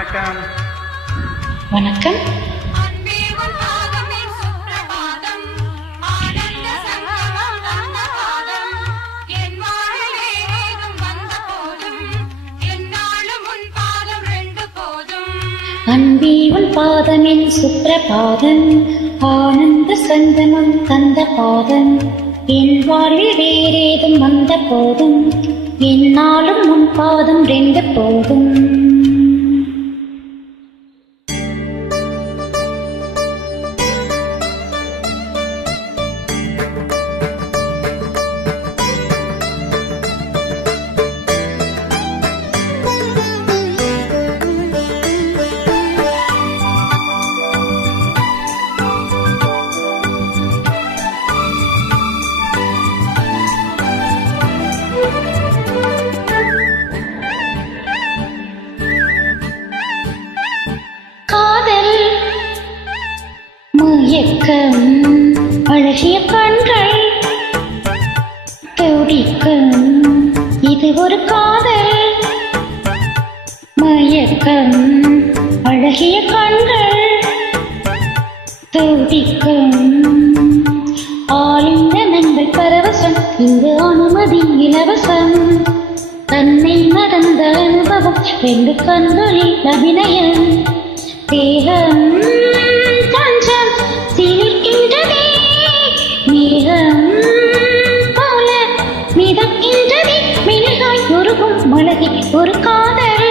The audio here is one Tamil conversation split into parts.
வணக்கம். வணக்கம். அன்பே உன் பாதமின் சுப்ரபாதம், ஆனந்த சங்கமம் தந்த பாதம், என் வாழ்வில் வேறேதும் வந்த போதும், என்னாலும் உன் பாதம் ரெண்டு போதும். மயக்கம் அழகிய கண்கள் துடிக்கும், இது ஒரு காதல். மயக்கம் அழகிய கண்கள் துடிக்கும், ஆலிங்கனங்கள் பரவசம், இங்கு அனுமதி இலவசம். தன்னை மறந்த அனுபவம், ரெண்டு கண்களில் அபிநயம். தேகம் தஞ்சம் சிலிர்க்கின்றதே, மேகம் போல மிதக்கின்றதே, மிளகாய் உருகும் மலகி ஒரு காதல்.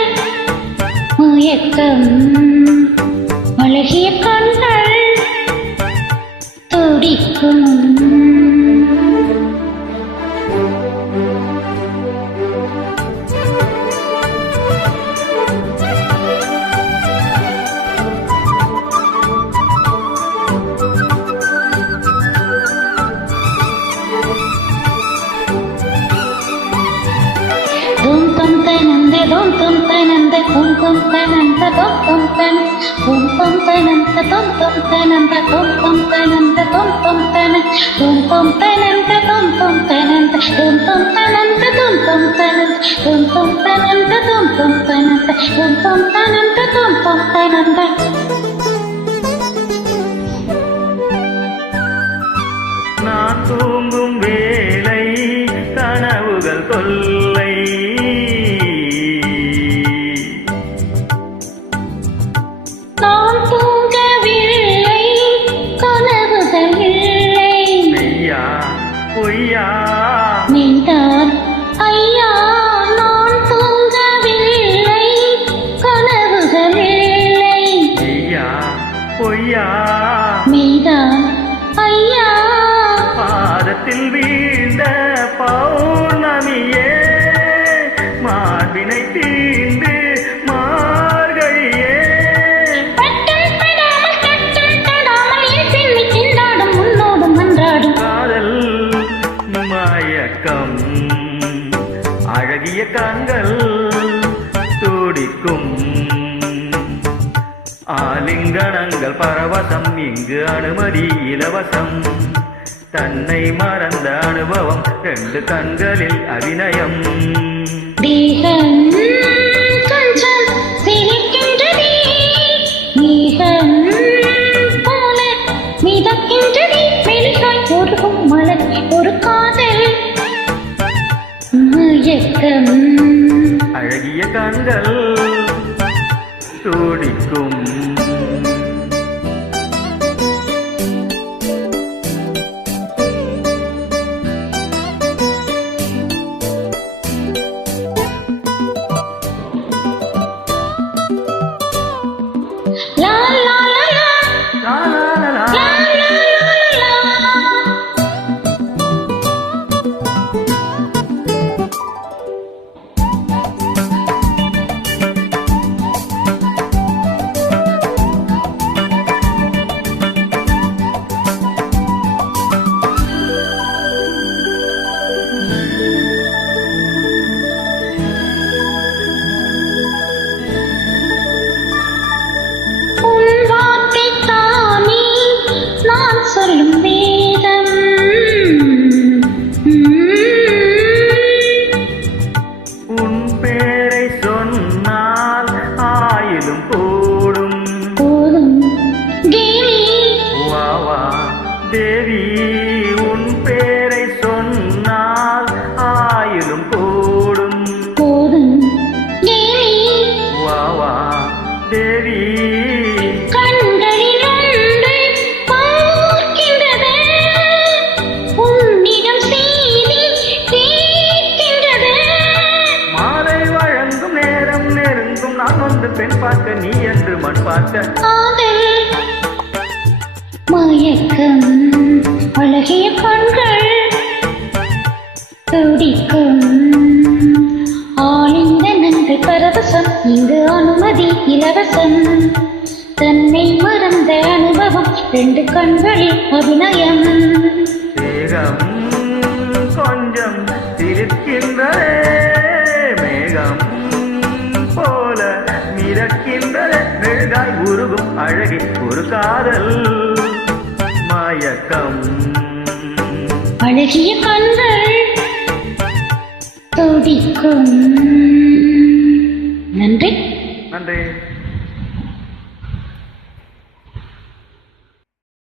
மயக்கம் அழகிய கண்கள் துடிக்கும். Dum dum tananda dum dum tananda dum dum tan dum dum tananda dum dum tananda dum dum tananda dum dum tanan dum dum tananda dum dum tananda dum dum tananda dum dum tananda dum dum tananda dum dum tananda dum dum tananda dum dum tananda. நான் தூங்கும் வேளை கனவுகள் தொல்லை, நான் தூங்கவில்லை கனவுகள் இல்லை. மெய்யா பொய்யா நீதான் ஐயா, நான் தூங்கவில்லை கனவுகள் இல்லை. மெய்யா பொய்யா நீதான் ஐயா, பாதத்தில் வீழ்ந்த பௌர்ணமியே, மார்பினை தீண்டு மார்கழியே. பட்டம் படாமல் கட்டம் தடாமல் என் பெண்ணை திண்டாடும் உன்னோடும் அன்றாடும் காதல் மயக்கம் அழகிய கண்கள் துடிக்கும், ஆலிங்கனங்கள் பரவசம், இங்கு அனுமதி இலவசம். தன்னை மறந்த அனுபவம், ரெண்டு கண்களில் அபிநயம். தேகம் கொஞ்சம் சிலிர்க்கின்றதே, மேகம் போல மிதக்கின்றதே, மெழுகாய் உருகும் மலர் ஒரு காதல். மயக்கம் அழகிய கண்கள் துடிக்கும். லா லா லா லா லா லா லா லா லா லா லா. தேவி கண்களில் ஒன்று பார்க்கின்றது உன்னிடம் செய்தி கேட்கின்றது மாலை வழங்கும் நேரம் நெருங்கும் நான் வந்து பெண் பார்க்க நீ என்று மண் பார்க்க காதல் மயக்கம் அழகிய கண்கள் துடிக்கும் ஆலிங்கனங்கள் பரவசம் இங்கு அனுமதி இலவசம் தன்னை மறந்த அனுபவம் ரெண்டு கண்களில் அபிநயம் மேகம் கொஞ்சம் சிரிக்கின்றதே மேகம் போல மிதக்கின்றதே மெழுகாய் உருகும் அழகி ஒரு காதல் மயக்கம் அழகிய கண்கள் துடிக்கும் நன்றி நன்றி